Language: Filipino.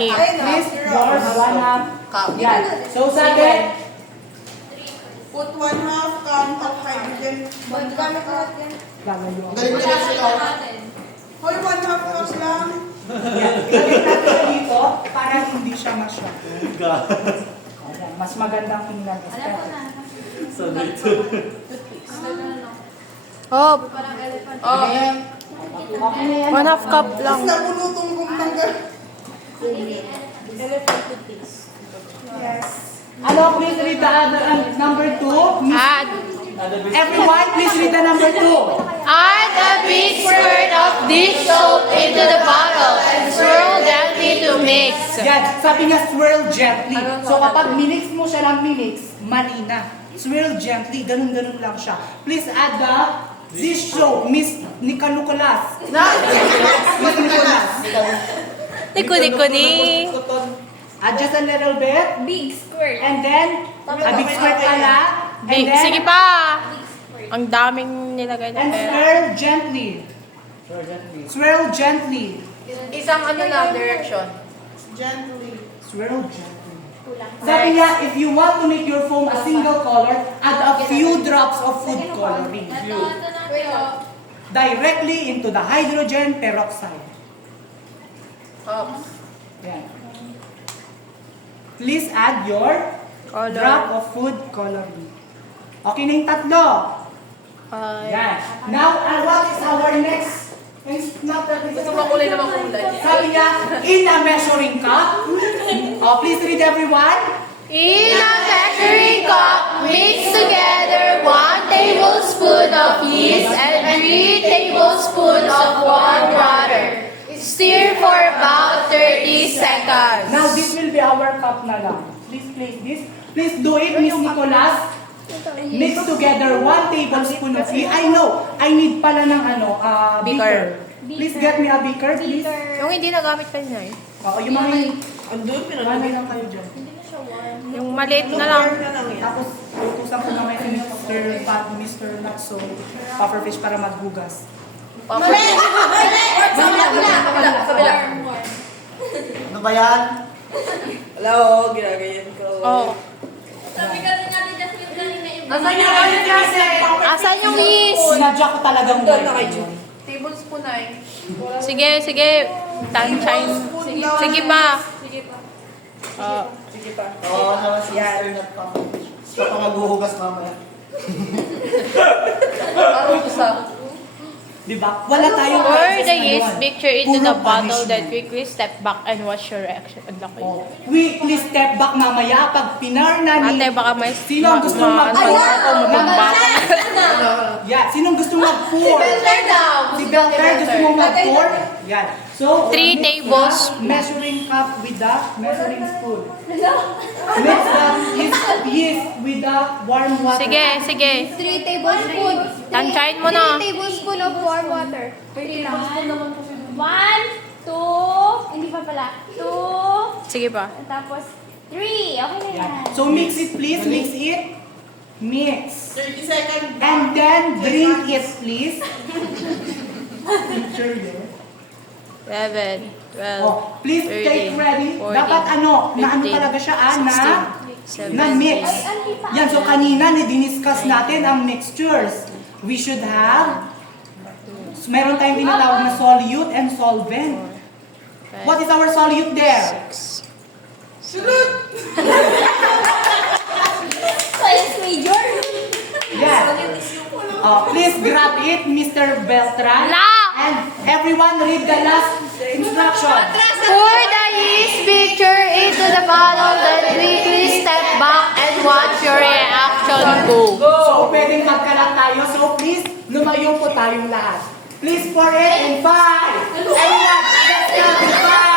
Please, yours, 1/2 cup. Yan. So, sabi, Put 1/2 can of hydrogen. Gamit lahat yan. gagawin mo. Galing na sila. Hoy, 1/2 cup lang. Yan. Ilagay natin siya dito para hindi siya masyado. Ayan, mas magandang tingnan. Alam ko na. Oh, Parang elephant. Okay. Okay na yan. 1/2 cup lang. Mas nabulutong kumtanggal. Elephant toothpaste. Yes. Ano, please read the other, number 2. Add. Everyone, please read the number 2. Add a big squirt of dish soap into the bottle and swirl gently to mix. Yan, sabi niya swirl gently. So kapag minix mo siya ng minix, mali na. Swirl gently, ganun-ganun lang siya. Please add the dish soap, Miss Nicolas. Miss Nicolas. Nikuni-kuni. Add just a little bit. Big squirt. And then, a big squirt pala. And then, Sige pa. Ang daming nilagay na and pera. swirl gently. Swirl gently. Isang ano lang, direction. Gently. Swirl gently. Sabi niya, if you want to make your foam a single color, add a few drops of food coloring. Directly into the hydrogen peroxide. Yan. Please add your Color. drop of food coloring. Okay na yung tatlo. Yan. Now, what is our next? Gusto mo kulay naman kulay. Sabi niya, in a measuring cup. Oh, please read everyone. In a measuring cup, mix together 1 tablespoon of yeast and 3 tablespoons of warm water. Stir for about 30 seconds. Now, this will be our cup na lang. Please place this. Please do it, Miss Nicolas. Mix together 1 tablespoon of yeast. I know, I need pala ng beaker. Please get me a beaker, please. Yung hindi nagamit pa niya eh. Oo, yung mga Andun, ano lang kayo dyan. Yung maliit na lang. Tapos, utusan ko naman si Mr. Natso, pufferfish para maghugas. Kabila. Ano ba yan? Hello, ginagayan ko. Oh. Sabi ka rin natin just yung kanina yung... Asan yung kasi? Asan yung yeast? Sinadya ko talagang Tablespoon na eh. Sige. Sunshine. Sige pa. Oh. Sige pa. Oo, naman si Mr. Nat pa. Siya pa maghuhugas mamaya. Diba? Wala tayong Pour prices the na yeast yun. mixture into Puro the bottle, punishment. then quickly step back and watch your reaction. Ang laki. Oh. Weekly step back mamaya pag pinar na ni... Ate, baka may... Sino ang gusto Yeah, sinong gusto mag-pour? Si Belter gusto mo mag-pour? Yan. So, 3 mix tables. the measuring cup with the measuring spoon. Mix the yeast with the warm water. Sige. 3 tablespoons. Tansyahin mo na. 3 tablespoon of warm water. 1, 2, hindi pa pala. 2, Sige pa. tapos 3. Okay na yan. Yan. So, mix it please. Mix it. Mix. 30 seconds. And then, drink it please. Picture there. 11, 12, Oh, please 13, take ready. 14, Dapat na 15, talaga siya, na 16, mix. Yan, so kanina, diniscuss natin ang mixtures. We should have, meron tayong tinatawag na solute and solvent. What is our solute there? Science major. Yes. Please grab it, Mr. Beltran. La! And everyone read the last instruction. Pour the yeast mixture into the bottle, then quickly step back and watch your reaction go. So, pwedeng magkalat tayo. So, please, lumayo po tayong lahat. Please pour it in 5. Everyone, let's go in 5.